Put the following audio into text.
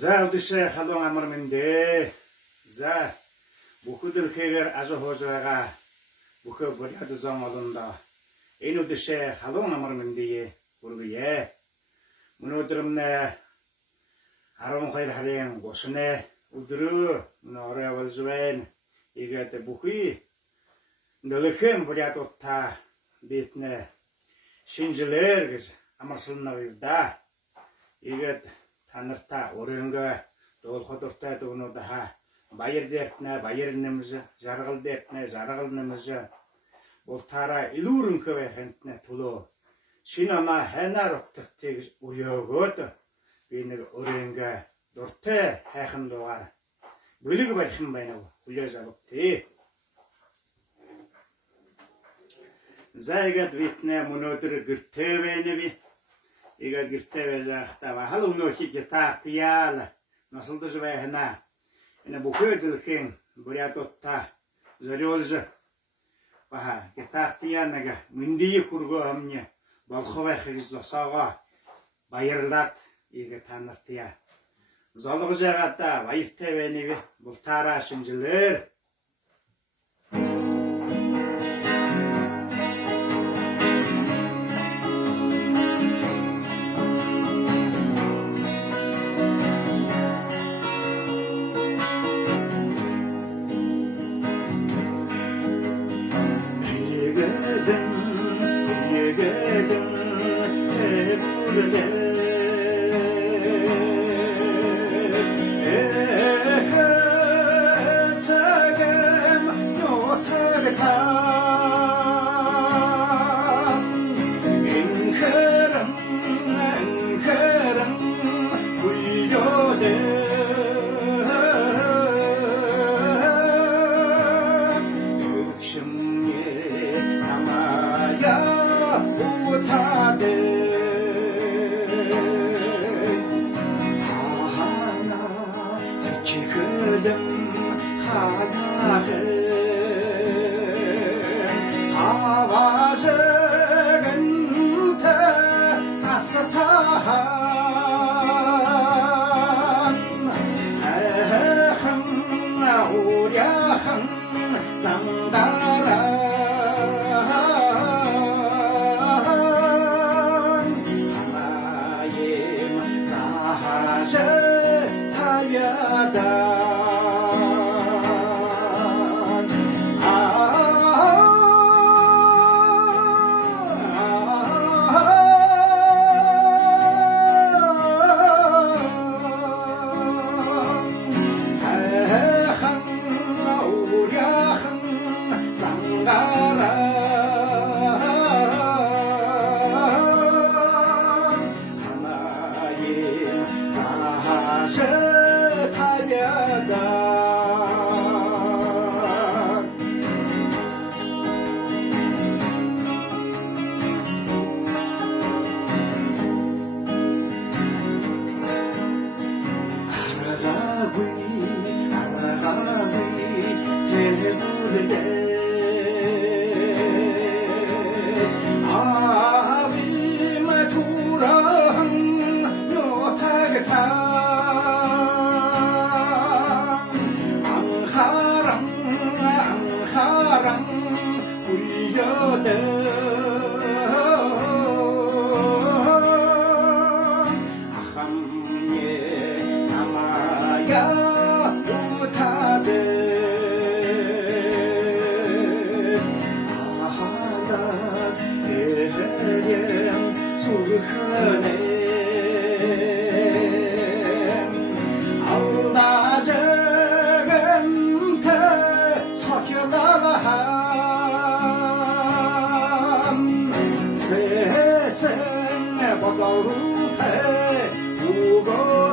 За өдөшөө халуун амар мэндэ. За бүхэл хэвээр ажил хууж байгаа бүхэл бүряд зам олондоо энэ өдөшөө халуун амар мэндэ хүргэе. Өнөөдөр минь 12 сарын 30-ны өдрөө орой болж байна. Тэгээд бүхий нөлөхийн бүрядуудаа битнэ шинжилэр гэж амарсан навда. Тэгээд та нартаа өрөнгө дуулахад дуртай дүгнүүд баяр дээртнэ баяр нэмж жаргал дээртнэ жаргал нэмж бултаараа илүүрэнхэ байхантнэ төлөө шинэ оноо хайнаар утгахтыг өрөөгөөд би нэг өрөнгө дуртай хайхан дуугаар бэлэг барих юм байна уу хүлээж авъя. Зайгад витнэ өнөөдөр гэртээ байна би. Игээд гэртээ байж байхдаа хал өнөөхийг гитарт яал насалдаж байна. Энэ бүхэл дэлхийн бүрядуудаа зориулж баха гитарт яанага мэндийг хүргөө амны болох байх гэж зосоогоо баярлаад игээд та нарт яа золгож байгаадаа баяртай байна би бултаараа шинжилээр. 세상에 바다로 해 우고